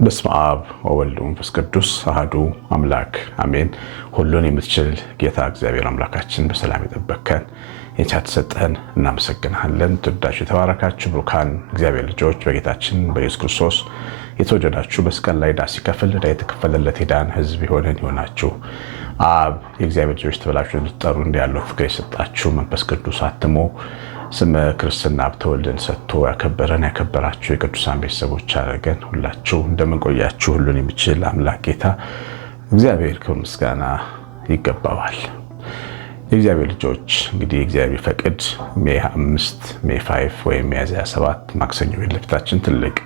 በስመ አብ ወወልድ ወመንፈስ ቅዱስ አሐዱ አምላክ አሜን። ሁሉን የምትችል ጌታ እግዚአብሔር አምላካችን በሰላም የጠበቅከን የቻት ሰጠን እናመሰግናለን። ትወዳችሁ የተባረካችሁ ብሩካን እግዚአብሔር ልጆች በጌታችን በኢየሱስ ክርስቶስ የተወደዳችሁ መስቀል ላይ ዕዳ ሲከፍል ዕዳ የተከፈለለት የዳን ሕዝብ የሆነን ይሆናችሁ አብ የእግዚአብሔር ልጆች ተብላችሁ እንድትጠሩ እንዲያለው ፍቅር የሰጣችሁ መንፈስ ቅዱስ አትሞ ስመ ክርስትና ተወልደን ሰጥቶ ያከበረን ያከበራችሁ የቅዱሳን ቤተሰቦች አደረገን። ሁላችሁ እንደምንቆያችሁ ሁሉን የሚችል አምላክ ጌታ እግዚአብሔር ክብር ምስጋና ይገባዋል። የእግዚአብሔር ልጆች እንግዲህ እግዚአብሔር ፈቅድ ሜይ 5 ሜይ 5 ወይም ሚያዝያ 7 ማክሰኞ የለፊታችን ትልቅ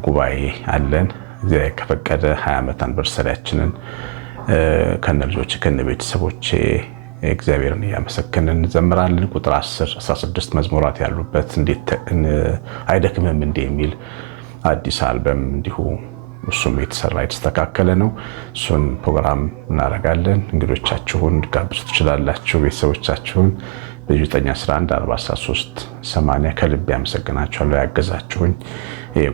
ጉባኤ አለን። እግዚአብሔር ከፈቀደ 20 ዓመት አንቨርሰሪያችንን ከነ ልጆች ከነ ቤተሰቦቼ እግዚአብሔርን እያመሰከንን እንዘምራለን። ቁጥር 10 16 መዝሙራት ያሉበት እንዴት አይደክምም እንደ የሚል አዲስ አልበም እንዲሁ እሱም የተሰራ የተስተካከለ ነው። እሱን ፕሮግራም እናደርጋለን። እንግዶቻችሁን ጋብዙ ትችላላችሁ። ቤተሰቦቻችሁን በ911 413 80 ከልብ ያመሰግናችኋለሁ። ያገዛችሁኝ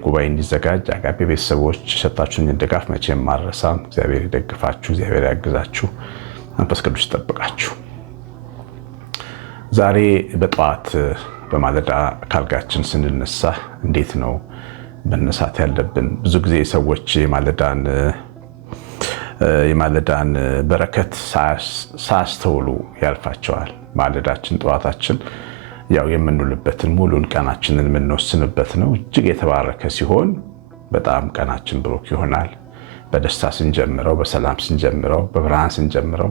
ጉባኤ እንዲዘጋጅ አጋፔ ቤተሰቦች የሰጣችሁኝ ድጋፍ መቼም ማረሳም። እግዚአብሔር ይደግፋችሁ፣ እግዚአብሔር ያግዛችሁ፣ መንፈስ ቅዱስ ይጠብቃችሁ። ዛሬ በጠዋት በማለዳ ካልጋችን ስንነሳ እንዴት ነው መነሳት ያለብን? ብዙ ጊዜ ሰዎች የማለዳን በረከት ሳያስተውሉ ያልፋቸዋል። ማለዳችን ጠዋታችን ያው የምንውልበትን ሙሉን ቀናችንን የምንወስንበት ነው። እጅግ የተባረከ ሲሆን በጣም ቀናችን ብሩክ ይሆናል። በደስታ ስንጀምረው፣ በሰላም ስንጀምረው፣ በብርሃን ስንጀምረው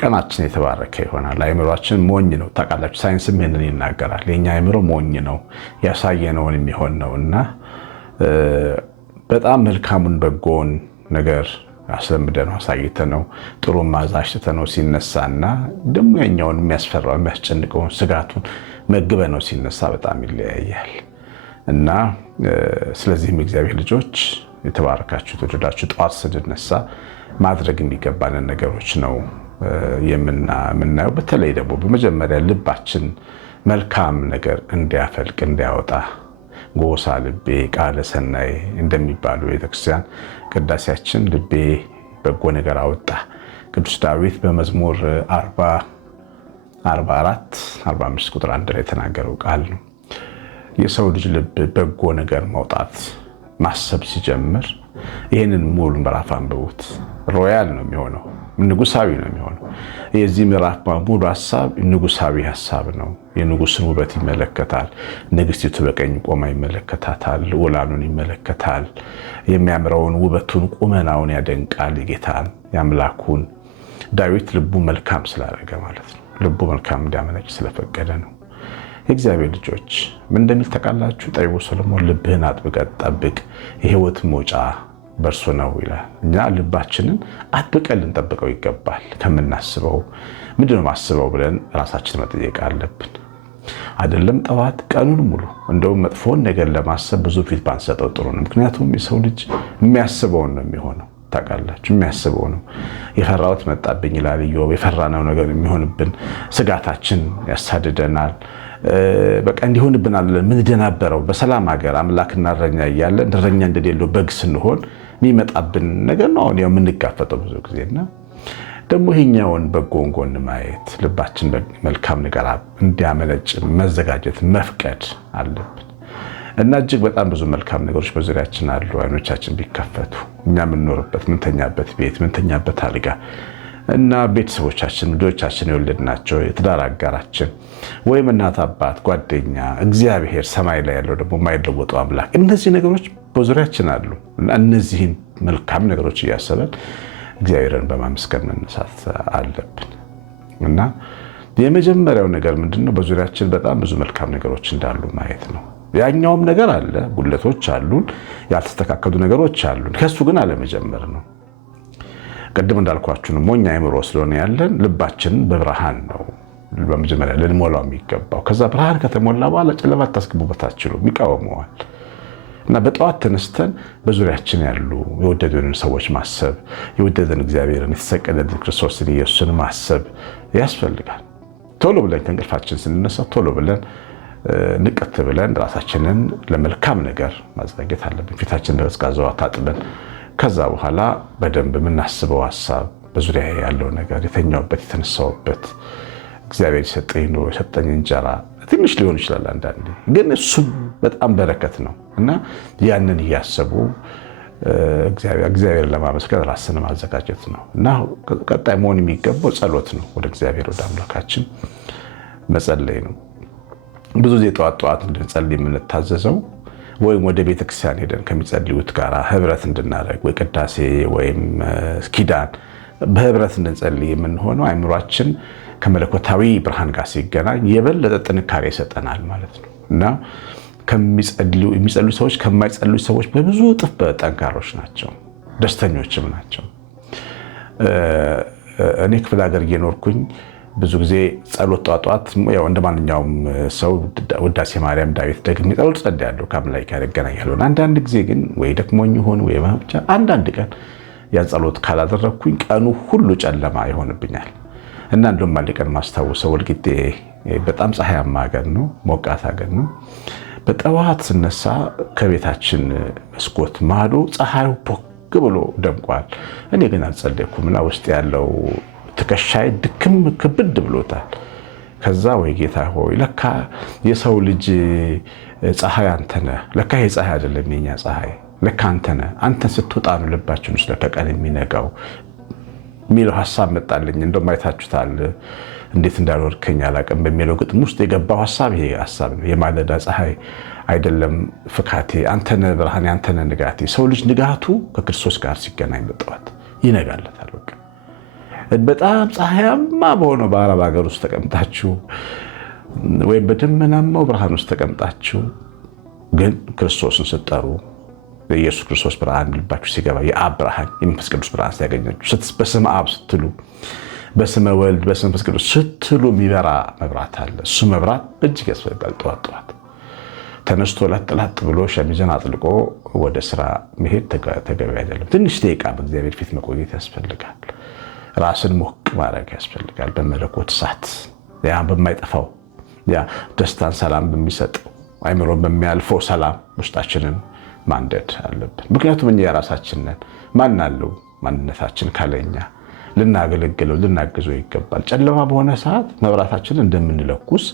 ቀናችን የተባረከ ይሆናል። አእምሯችን ሞኝ ነው ታውቃላችሁ። ሳይንስም ይሄንን ይናገራል። የኛ አእምሮ ሞኝ ነው፣ ያሳየነውን የሚሆን ነው እና በጣም መልካሙን በጎን ነገር አስለምደነው አሳይተነው ጥሩ ማዛሽተነው ሲነሳና ደግሞ ያኛውን የሚያስፈራው የሚያስጨንቀውን ስጋቱን መግበነው ሲነሳ በጣም ይለያያል እና ስለዚህም እግዚአብሔር ልጆች የተባረካችሁ ተወደዳችሁ ጠዋት ስንነሳ ማድረግ የሚገባንን ነገሮች ነው የምናየው። በተለይ ደግሞ በመጀመሪያ ልባችን መልካም ነገር እንዲያፈልቅ እንዲያወጣ ጎሳ ልቤ ቃለ ሰናይ እንደሚባሉ ቤተክርስቲያን ቅዳሴያችን ልቤ በጎ ነገር አወጣ። ቅዱስ ዳዊት በመዝሙር 44 ቁጥር 1 ላይ የተናገረው ቃል ነው። የሰው ልጅ ልብ በጎ ነገር ማውጣት ማሰብ ሲጀምር ይህንን ሙሉ ምዕራፍ አንብቡት። ሮያል ነው የሚሆነው፣ ንጉሳዊ ነው የሚሆነው። የዚህ ምዕራፍ ሙሉ ሀሳብ ንጉሳዊ ሀሳብ ነው። የንጉስን ውበት ይመለከታል። ንግስቲቱ በቀኝ ቆማ ይመለከታታል። ውላኑን ይመለከታል። የሚያምረውን ውበቱን ቁመናውን ያደንቃል። የጌታን የአምላኩን ዳዊት ልቡ መልካም ስላደረገ ማለት ነው። ልቡ መልካም እንዲያመነጭ ስለፈቀደ ነው። የእግዚአብሔር ልጆች ምን እንደሚል ታውቃላችሁ? ጠቢቡ ሰሎሞን ልብህን አጥብቀህ ጠብቅ የህይወት መውጫ በእርሱ ነው ይላል። እኛ ልባችንን አጥብቀን ልንጠብቀው ይገባል። ከምናስበው ምንድነው ማስበው ብለን ራሳችን መጠየቅ አለብን። አይደለም ጠዋት ቀኑን ሙሉ እንደውም መጥፎን ነገር ለማሰብ ብዙ ፊት ባንሰጠው ጥሩ ነው። ምክንያቱም የሰው ልጅ የሚያስበውን ነው የሚሆነው። ታውቃላችሁ፣ የሚያስበው ነው። የፈራሁት መጣብኝ ይላል ኢዮብ። የፈራነው ነገር የሚሆንብን፣ ስጋታችን ያሳድደናል። በቃ እንዲሆንብናል ምንደናበረው በሰላም ሀገር አምላክና እረኛ እያለ እረኛ እንደሌለው በግ ስንሆን የሚመጣብን ነገር ነው አሁን የምንጋፈጠው ብዙ ጊዜና ደግሞ ይሄኛውን በጎን ጎን ማየት ልባችን መልካም ነገር እንዲያመነጭ መዘጋጀት መፍቀድ አለብን እና እጅግ በጣም ብዙ መልካም ነገሮች በዙሪያችን አሉ። አይኖቻችን ቢከፈቱ እኛ የምንኖርበት ምንተኛበት ቤት ምንተኛበት አልጋ እና ቤተሰቦቻችን ልጆቻችን የወለድናቸው የትዳር አጋራችን ወይም እናት አባት ጓደኛ እግዚአብሔር ሰማይ ላይ ያለው ደግሞ የማይለወጠው አምላክ እነዚህ ነገሮች በዙሪያችን አሉ እና እነዚህን መልካም ነገሮች እያሰበን እግዚአብሔርን በማመስገን መነሳት አለብን እና የመጀመሪያው ነገር ምንድነው? በዙሪያችን በጣም ብዙ መልካም ነገሮች እንዳሉ ማየት ነው። ያኛውም ነገር አለ፣ ጉድለቶች አሉን፣ ያልተስተካከሉ ነገሮች አሉን። ከሱ ግን አለመጀመር ነው። ቅድም እንዳልኳችሁ ነው ሞኛ አእምሮ ስለሆነ ያለን ልባችንን በብርሃን ነው በመጀመሪያ ልንሞላው የሚገባው። ከዛ ብርሃን ከተሞላ በኋላ ጨለማ ታስገቡበት አትችሉም፣ ይቃወመዋል። እና በጠዋት ተነስተን በዙሪያችን ያሉ የወደዱንን ሰዎች ማሰብ፣ የወደደን እግዚአብሔርን የተሰቀለልን ክርስቶስን ኢየሱስን ማሰብ ያስፈልጋል። ቶሎ ብለን ከእንቅልፋችን ስንነሳ ቶሎ ብለን ንቅት ብለን ራሳችንን ለመልካም ነገር ማዘጋጀት አለብን። ፊታችንን በቀዝቃዛ ውሃ ታጥበን ከዛ በኋላ በደንብ የምናስበው ሀሳብ፣ በዙሪያ ያለው ነገር፣ የተኛውበት የተነሳውበት፣ እግዚአብሔር የሰጠኝ ኑሮ የሰጠኝ እንጀራ ትንሽ ሊሆን ይችላል አንዳንዴ፣ ግን እሱ በጣም በረከት ነው እና ያንን እያሰቡ እግዚአብሔር ለማመስገን ራስን ማዘጋጀት ነው እና ቀጣይ መሆን የሚገባው ጸሎት ነው። ወደ እግዚአብሔር ወደ አምላካችን መጸለይ ነው። ብዙ ጊዜ ጠዋት እንድንጸልይ የምንታዘዘው ወይም ወደ ቤተክርስቲያን ሄደን ከሚጸልዩት ጋር ህብረት እንድናደርግ ወይ ቅዳሴ ወይም ኪዳን በህብረት እንድንጸልይ የምንሆነው አእምሯችን ከመለኮታዊ ብርሃን ጋር ሲገናኝ የበለጠ ጥንካሬ ይሰጠናል ማለት ነው እና የሚጸልዩ ሰዎች ከማይጸልዩ ሰዎች በብዙ እጥፍ ጠንካሮች ናቸው፣ ደስተኞችም ናቸው። እኔ ክፍለ ሀገር እየኖርኩኝ ብዙ ጊዜ ጸሎት ጧት ያው እንደ ማንኛውም ሰው ውዳሴ ማርያም ዳዊት ደግሜ ጸሎት ጸልያለሁ፣ ከአምላኬ ጋር እገናኛለሁ። አንዳንድ ጊዜ ግን ወይ ደክሞኝ ይሆን ወይ ብቻ አንዳንድ ቀን ያን ጸሎት ካላደረግኩኝ ቀኑ ሁሉ ጨለማ ይሆንብኛል እና እንደውም አንድ ቀን ማስታወሰው ወልቂጤ በጣም ፀሐያማ ሀገር ነው፣ ሞቃት ሀገር ነው። በጠዋት ስነሳ ከቤታችን መስኮት ማዶ ፀሐዩ ቦግ ብሎ ደምቋል። እኔ ግን አልጸለይኩም እና ውስጥ ያለው ትከሻይ ድክም ክብድ ብሎታል። ከዛ ወይ ጌታ ሆይ ለካ የሰው ልጅ ፀሐይ አንተ ነህ፣ ለካ ይሄ ፀሐይ አይደለም የኛ ፀሐይ፣ ለካ አንተ ነህ፣ አንተን ስትወጣ ነው ልባችን ውስጥ ለካ ቀን የሚነጋው የሚለው ሀሳብ መጣልኝ። እንደውም አይታችሁታል እንዴት እንዳልወርከኝ አላውቅም በሚለው ግጥም ውስጥ የገባው ሀሳብ ይሄ ሀሳብ ነው። የማለዳ ፀሐይ አይደለም ፍካቴ፣ አንተነ ብርሃኔ፣ አንተነ ንጋቴ። ሰው ልጅ ንጋቱ ከክርስቶስ ጋር ሲገናኝ በጠዋት ይነጋለታል። በቃ በጣም ፀሐያማ በሆነው በአረብ ሀገር ውስጥ ተቀምጣችሁ ወይም በደመናማው ብርሃን ውስጥ ተቀምጣችሁ ግን ክርስቶስን ስትጠሩ የኢየሱስ ክርስቶስ ብርሃን ልባችሁ ሲገባ የአብ ብርሃን የመንፈስ ቅዱስ ብርሃን ሲያገኛችሁ በስመ አብ ስትሉ በስመ ወልድ በስመ መንፈስ ቅዱስ ስትሉ የሚበራ መብራት አለ። እሱ መብራት እጅግ ያስፈልጋል። ጠዋት ተነስቶ ላጥ ብሎ ሸሚዝን አጥልቆ ወደ ስራ መሄድ ተገቢ አይደለም። ትንሽ ደቂቃ በእግዚአብሔር ፊት መቆየት ያስፈልጋል። ራስን ሞቅ ማድረግ ያስፈልጋል በመለኮት እሳት፣ ያ በማይጠፋው ያ ደስታን ሰላም በሚሰጠው አይምሮን በሚያልፈው ሰላም ውስጣችንን ማንደድ አለብን። ምክንያቱም እኛ የራሳችን ነን። ማን አለው ማንነታችን ካለኛ ልናገለግለው ልናግዘው ይገባል። ጨለማ በሆነ ሰዓት መብራታችንን እንደምንለኩስ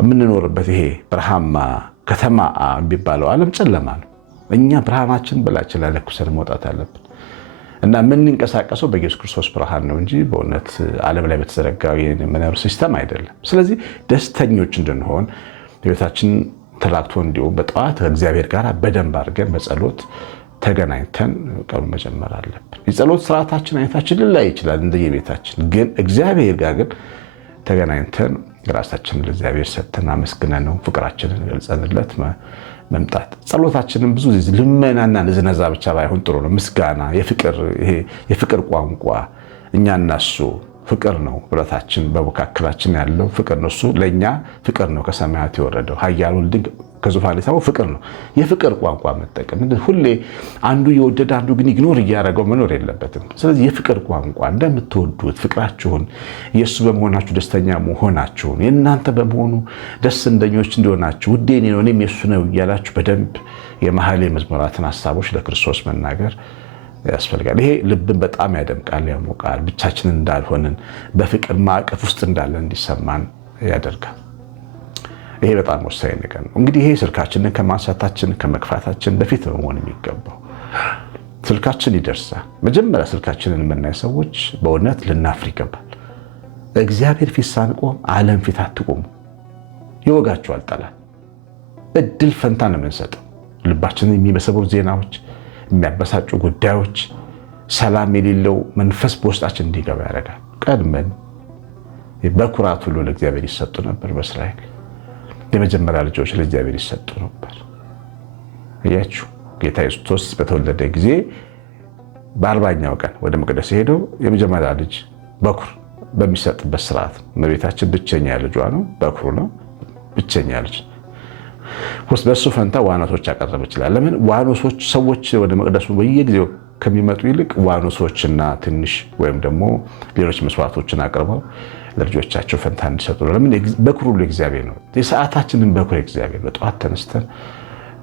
የምንኖርበት ይሄ ብርሃማ ከተማ የሚባለው ዓለም ጨለማ ነው። እኛ ብርሃናችን በላችን ላይ ለኩሰን መውጣት አለብን እና የምንንቀሳቀሰው በኢየሱስ ክርስቶስ ብርሃን ነው እንጂ በእውነት ዓለም ላይ በተዘረጋው የመኖር ሲስተም አይደለም። ስለዚህ ደስተኞች እንድንሆን ህይወታችን ተላክቶ እንዲሁም በጠዋት ከእግዚአብሔር ጋር በደንብ አድርገን በጸሎት ተገናኝተን ቀኑ መጀመር አለብን። የጸሎት ስርዓታችን አይነታችን ሊለያይ ይችላል እንደየቤታችን፣ ግን እግዚአብሔር ጋር ግን ተገናኝተን ራሳችንን ለእግዚአብሔር ሰጥተን አመስግነን ነው ፍቅራችንን ገልጸንለት መምጣት። ጸሎታችንን ብዙ ጊዜ ልመናና ንዝነዛ ብቻ ባይሆን ጥሩ ነው። ምስጋና፣ የፍቅር ቋንቋ እኛ እና እሱ ፍቅር ነው። ህብረታችን በመካከላችን ያለው ፍቅር ነው። እሱ ለእኛ ፍቅር ነው ከሰማያት የወረደው ኃያሉ ድንቅ ከዙፋን የሳበው ፍቅር ነው። የፍቅር ቋንቋ መጠቀም ሁሌ አንዱ የወደደ አንዱ ግን ኢግኖር እያደረገው መኖር የለበትም። ስለዚህ የፍቅር ቋንቋ እንደምትወዱት ፍቅራችሁን የእሱ በመሆናችሁ ደስተኛ መሆናችሁን የእናንተ በመሆኑ ደስ እንደኞች እንዲሆናችሁ ውዴ እኔ ነው እኔም የእሱ ነው እያላችሁ በደንብ የመኃልየ መዝሙራትን ሀሳቦች ለክርስቶስ መናገር ያስፈልጋል። ይሄ ልብን በጣም ያደምቃል፣ ያሞቃል። ብቻችንን እንዳልሆንን በፍቅር ማዕቀፍ ውስጥ እንዳለን እንዲሰማን ያደርጋል። ይሄ በጣም ወሳኝ ነገር ነው። እንግዲህ ይሄ ስልካችንን ከማንሳታችን ከመክፋታችን በፊት መሆን የሚገባው ስልካችን ይደርሳል። መጀመሪያ ስልካችንን የምናይ ሰዎች በእውነት ልናፍር ይገባል። እግዚአብሔር ፊት ሳንቆም ዓለም ፊት አትቆሙ። ይወጋቸዋል ጠላት። እድል ፈንታ ነው የምንሰጠው። ልባችንን የሚበሰበሩ ዜናዎች፣ የሚያበሳጩ ጉዳዮች፣ ሰላም የሌለው መንፈስ በውስጣችን እንዲገባ ያደርጋል። ቀድመን በኩራት ሁሉ ለእግዚአብሔር ይሰጡ ነበር። በእስራኤል የመጀመሪያ ልጆች ለእግዚአብሔር ይሰጡ ነበር። እያችሁ ጌታ ኢየሱስ በተወለደ ጊዜ በ40ኛው ቀን ወደ መቅደስ ሄደው የመጀመሪያ ልጅ በኩር በሚሰጥበት ስርዓት እመቤታችን ብቸኛ ልጇ ነው፣ በኩሩ ነው፣ ብቸኛ ልጅ በሱ ፈንታ ዋኖሶች ያቀረበ ይችላል። ለምን ዋኖሶች ሰዎች ወደ መቅደሱ በየጊዜው ከሚመጡ ይልቅ ዋኖሶችና ትንሽ ወይም ደግሞ ሌሎች መስዋዕቶችን አቅርበው ለልጆቻቸው ፈንታ እንዲሰጡ ነው። ለምን በኩሩ ለእግዚአብሔር ነው። የሰዓታችንን በኩር እግዚአብሔር በጠዋት ተነስተን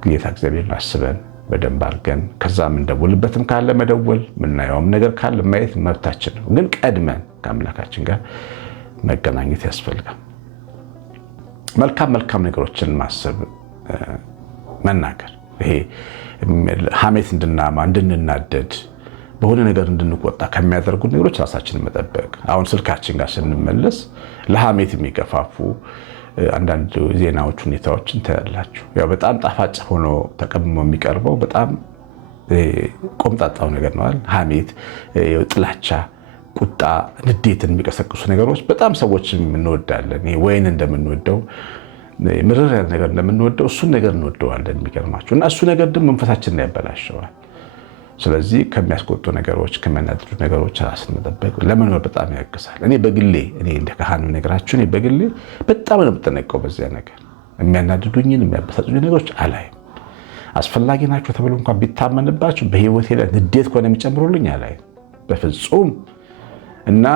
ጌታ እግዚአብሔርን አስበን በደንብ አድርገን ከዛ የምንደውልበትም ካለ መደወል የምናየውም ነገር ካለ ማየት መብታችን ነው። ግን ቀድመን ከአምላካችን ጋር መገናኘት ያስፈልጋል። መልካም ነገሮችን ማሰብ፣ መናገር፣ ይሄ ሐሜት እንድናማ እንድንናደድ በሆነ ነገር እንድንቆጣ ከሚያደርጉ ነገሮች ራሳችንን መጠበቅ። አሁን ስልካችን ጋር ስንመለስ ለሐሜት የሚገፋፉ አንዳንድ ዜናዎች፣ ሁኔታዎችን ታያላችሁ። ያው በጣም ጣፋጭ ሆኖ ተቀምሞ የሚቀርበው በጣም ቆምጣጣው ነገር ነው አይደል? ሐሜት፣ ጥላቻ፣ ቁጣ፣ ንዴትን የሚቀሰቅሱ ነገሮች በጣም ሰዎች እንወዳለን። ይሄ ወይን እንደምንወደው ምርር ያለ ነገር እንደምንወደው እሱን ነገር እንወደዋለን። የሚገርማችሁ እና እሱ ነገር ደግሞ መንፈሳችንን ያበላሸዋል። ስለዚህ ከሚያስቆጡ ነገሮች ከሚያናድዱ ነገሮች ራስን መጠበቅ ለመኖር በጣም ያግዛል። እኔ እንደ ካህን ነገራችሁ እኔ በግሌ በጣም ነው የምጠነቀቀው በዚያ ነገር። የሚያናድዱኝን የሚያበሳጩኝ ነገሮች አላይም። አስፈላጊ ናቸው ተብሎ እንኳን ቢታመንባቸው በህይወቴ ላይ ንዴት ከሆነ የሚጨምሩልኝ አላይም በፍጹም። እና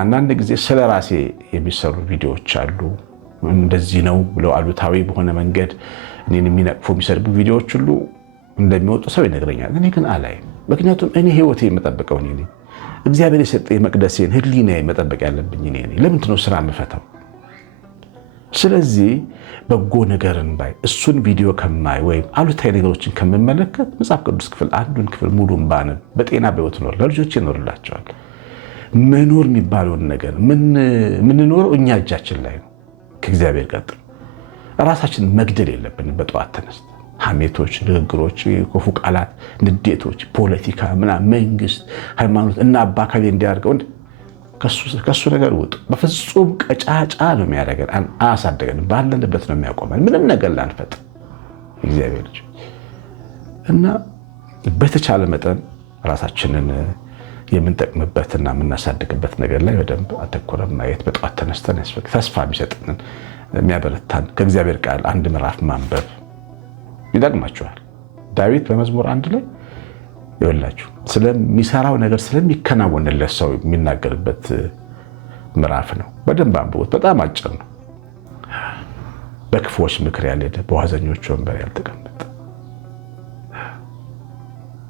አንዳንድ ጊዜ ስለ ራሴ የሚሰሩ ቪዲዮዎች አሉ። እንደዚህ ነው ብለው አሉታዊ በሆነ መንገድ እኔን የሚነቅፉ የሚሰድቡ ቪዲዮዎች ሁሉ እንደሚወጡ ሰው ይነግረኛል። እኔ ግን አላይም። ምክንያቱም እኔ ህይወቴ የምጠብቀው እኔ ነኝ። እግዚአብሔር የሰጠኝ መቅደሴን ህሊናዬን መጠበቅ ያለብኝ እኔ ነኝ። ለምንድን ነው ስራ የምፈታው? ስለዚህ በጎ ነገርን ባይ እሱን ቪዲዮ ከማይ ወይም አሉታዊ ነገሮችን ከምመለከት መጽሐፍ ቅዱስ ክፍል አንዱን ክፍል ሙሉን ባነብ በጤና በህይወት ኖር ለልጆቼ ይኖርላቸዋል። መኖር የሚባለውን ነገር ምንኖረው እኛ እጃችን ላይ ነው። ከእግዚአብሔር ቀጥሎ ራሳችን መግደል የለብንም። በጠዋት ተነስተን ሐሜቶች፣ ንግግሮች፣ ክፉ ቃላት፣ ንዴቶች፣ ፖለቲካ ምናምን መንግስት፣ ሃይማኖት እና አባካሌ እንዲያደርገው ከሱ ነገር ውጡ። በፍጹም ቀጫጫ ነው የሚያደርገን። አያሳደገንም። ባለንበት ነው የሚያቆመን። ምንም ነገር ላንፈጥር እግዚአብሔር ልጅ እና በተቻለ መጠን ራሳችንን የምንጠቅምበትና የምናሳድግበት ነገር ላይ በደንብ አተኮረን ማየት በጠዋት ተነስተን ያስፈልጋል። ተስፋ የሚሰጥንን የሚያበረታን ከእግዚአብሔር ቃል አንድ ምዕራፍ ማንበብ ይጠቅማችኋል። ዳዊት በመዝሙር 1 ላይ ይወላችሁ ስለሚሰራው ነገር ስለሚከናወንለት ሰው የሚናገርበት ምዕራፍ ነው። በደንብ አንብቡት። በጣም አጭር ነው። በክፉዎች ምክር ያልሄደ በዋዘኞች ወንበር ያልተቀመጠ።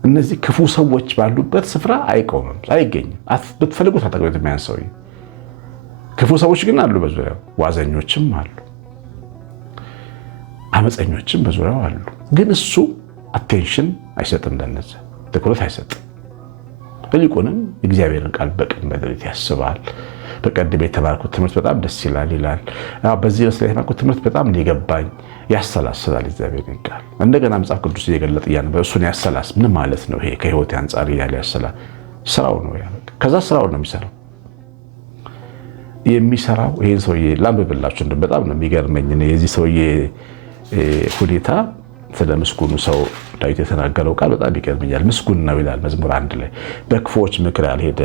እነዚህ ክፉ ሰዎች ባሉበት ስፍራ አይቆምም፣ አይገኝም። ብትፈልጉት አታገኙት የሚያን ሰው። ክፉ ሰዎች ግን አሉ በዙሪያው፣ ዋዘኞችም አሉ፣ አመፀኞችም በዙሪያው አሉ። ግን እሱ አቴንሽን አይሰጥም፣ ለነዚህ ትኩረት አይሰጥም። ይልቁንም እግዚአብሔርን ቃል በቀን በሌሊት ያስባል። በቀደም የተማርኩት ትምህርት በጣም ደስ ይላል ይላል። በዚህ ላይ የተማርኩት ትምህርት በጣም እንዲገባኝ ያሰላስላል እግዚአብሔርን ቃል። እንደገና መጽሐፍ ቅዱስ እየገለጠ እያነበበ እሱን ያሰላስ ምን ማለት ነው ይሄ ከህይወት አንጻር እያለ ያሰላል። ስራው ነው ያ። ከዛ ስራው ነው የሚሰራው ይሄን ሰውዬ ላንብብላችሁ። በጣም ነው የሚገርመኝ የዚህ ሰውዬ ሁኔታ። ስለ ምስጉኑ ሰው ዳዊት የተናገረው ቃል በጣም ይገርመኛል። ምስጉን ነው ይላል መዝሙር 1 ላይ በክፉዎች ምክር ያልሄደ፣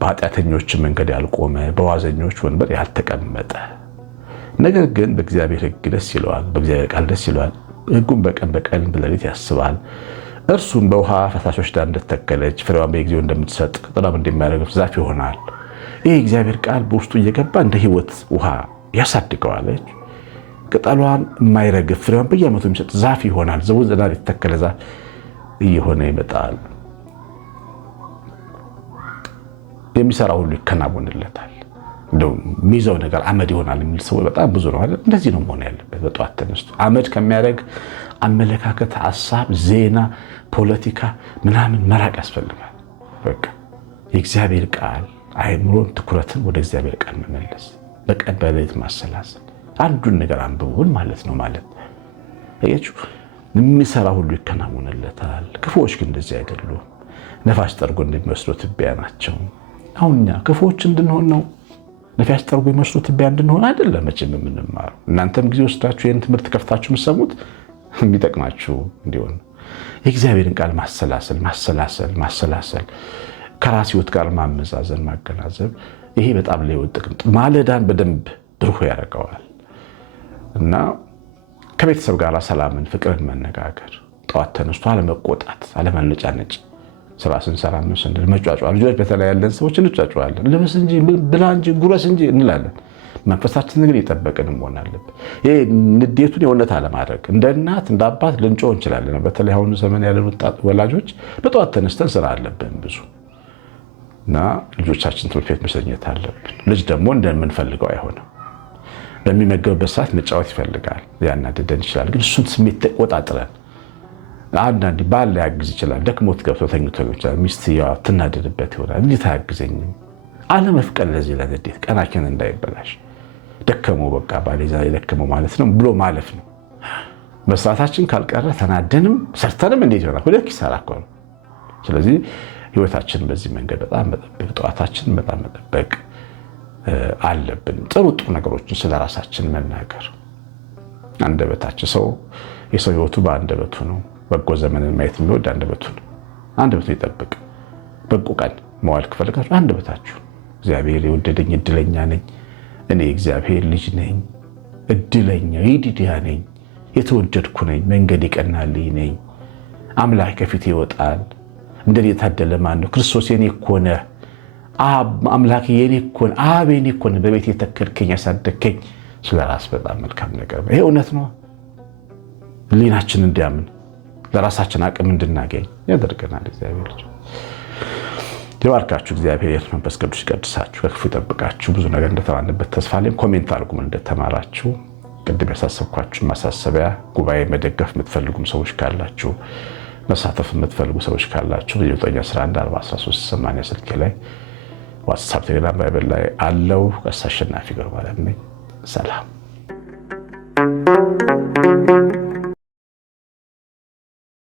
በኃጢአተኞች መንገድ ያልቆመ፣ በዋዘኞች ወንበር ያልተቀመጠ፣ ነገር ግን በእግዚአብሔር ሕግ ደስ ይለዋል፣ በእግዚአብሔር ቃል ደስ ይለዋል፣ ሕጉን በቀን በሌሊት ያስባል። እርሱም በውሃ ፈሳሾች ዳር እንደተተከለች ፍሬዋን በጊዜው እንደምትሰጥ ቅጠሏም እንደሚያረግፍ ዛፍ ይሆናል። ይህ እግዚአብሔር ቃል በውስጡ እየገባ እንደ ሕይወት ውሃ ያሳድገዋለች። ቅጠሏን የማይረግፍ ፍሬዋን በየዓመቱ የሚሰጥ ዛፍ ይሆናል። ዘወንዝ ዳር የተተከለ ዛፍ እየሆነ ይመጣል። የሚሰራው ሁሉ ይከናወንለታል። እንደው የሚይዘው ነገር አመድ ይሆናል የሚል ሰው በጣም ብዙ ነው አይደል? እንደዚህ ነው መሆን ያለበት። በጠዋት ተነስቶ አመድ ከሚያደርግ አመለካከት፣ ሐሳብ፣ ዜና፣ ፖለቲካ ምናምን መራቅ ያስፈልጋል። በቃ የእግዚአብሔር ቃል አይምሮን፣ ትኩረትን ወደ እግዚአብሔር ቃል መመለስ፣ በቀን በሌሊት ማሰላሰል፣ አንዱን ነገር አንብቡን ማለት ነው። ማለት አያችሁ፣ የሚሰራ ሁሉ ይከናወንለታል። ክፉዎች ግን እንደዚህ አይደሉም። ነፋስ ጠርጎ እንደሚወስዱ ትቢያ ናቸው። አሁን እኛ ክፉዎች እንድንሆን ነው ነፋስ ጠርጎ የሚወስዱ ትቢያ እንድንሆን አይደለም መቼም የምንማረው። እናንተም ጊዜ ወስዳችሁ ይህን ትምህርት ከፍታችሁ የምትሰሙት የሚጠቅማችሁ እንዲሆን የእግዚአብሔርን ቃል ማሰላሰል ከራስ ሕይወት ጋር ማመዛዘን፣ ማገናዘብ፣ ይሄ በጣም ለሕይወት ጥቅም ማለዳን በደንብ ብሩህ ያደርገዋል እና ከቤተሰብ ጋር ሰላምን፣ ፍቅርን መነጋገር፣ ጠዋት ተነስቶ አለመቆጣት፣ አለመነጫነጭ፣ ስራ ስንሰራ ምን ስንል መጫጫ። ልጆች በተለይ ያለን ሰዎች እንጫጫዋለን። ልብስ እንጂ ብላ እንጂ ጉረስ እንጂ እንላለን። መንፈሳችንን ግን የጠበቅን መሆን አለብን። ይሄ ንዴቱን የእውነት አለማድረግ። እንደ እናት እንደ አባት ልንጮህ እንችላለን። በተለይ አሁኑ ዘመን ያለን ወላጆች በጠዋት ተነስተን ስራ አለብን ብዙ እና ልጆቻችን ትምህርት ቤት መሸኘት አለብን። ልጅ ደግሞ እንደምንፈልገው አይሆንም። በሚመገብበት ሰዓት መጫወት ይፈልጋል፣ ያናደደን ይችላል። ግን እሱን ስሜት ተቆጣጥረን አንዳንዴ ባል ሊያግዝ ይችላል። ደክሞት ገብቶ ተኝቶ ይችላል። ሚስትየዋ ትናደድበት ይሆናል። እንዴት አያግዘኝም? አለመፍቀድ ለዚህ ለንዴት ቀናችን እንዳይበላሽ ደከመው በቃ ባሌ ዛሬ ደከመው ማለት ነው ብሎ ማለፍ ነው። መስራታችን ካልቀረ ተናደንም ሰርተንም እንዴት ይሆናል? ሁለት ኪሳራ እኮ ነው። ስለዚህ ህይወታችን በዚህ መንገድ በጣም መጠበቅ፣ ጠዋታችንን በጣም መጠበቅ አለብን። ጥሩ ጥሩ ነገሮችን ስለራሳችን መናገር። አንደበታችን የሰው ህይወቱ በአንደበቱ ነው። በጎ ዘመንን ማየት የሚወድ አንደበቱ ነው። አንደበቱን ይጠብቅ። በጎ ቀን መዋል ከፈለጋችሁ አንደበታችሁ እግዚአብሔር የወደደኝ እድለኛ ነኝ፣ እኔ እግዚአብሔር ልጅ ነኝ፣ እድለኛ ይዲዲያ ነኝ፣ የተወደድኩ ነኝ፣ መንገድ ይቀናልኝ ነኝ፣ አምላክ ከፊት ይወጣል፣ እንደኔ የታደለ ማን ነው? ክርስቶስ የኔ እኮ ነህ፣ አምላክ የኔ እኮ ነህ፣ አብ የኔ እኮ ነህ፣ በቤት የተከልከኝ ያሳደግከኝ። ስለራስ በጣም መልካም ነገር ነው። ይሄ እውነት ነው። ህሊናችን እንዲያምን ለራሳችን አቅም እንድናገኝ ያደርገናል። እግዚአብሔር ልጅ ይባርካችሁ። እግዚአብሔር መንፈስ ቅዱስ ይቀድሳችሁ፣ ከክፉ ይጠብቃችሁ። ብዙ ነገር እንደተማርንበት ተስፋ አለኝ። ኮሜንት አድርጉ ምን እንደተማራችሁ። ቅድም ያሳሰብኳችሁ ማሳሰቢያ፣ ጉባኤ መደገፍ የምትፈልጉም ሰዎች ካላችሁ፣ መሳተፍ የምትፈልጉ ሰዎች ካላችሁ በ9114138 ስልኬ ላይ ዋትስአፕ፣ ቴሌግራም፣ ባይብል ላይ አለው። ቀሲስ አሸናፊ ገብረማርያም ነኝ። ሰላም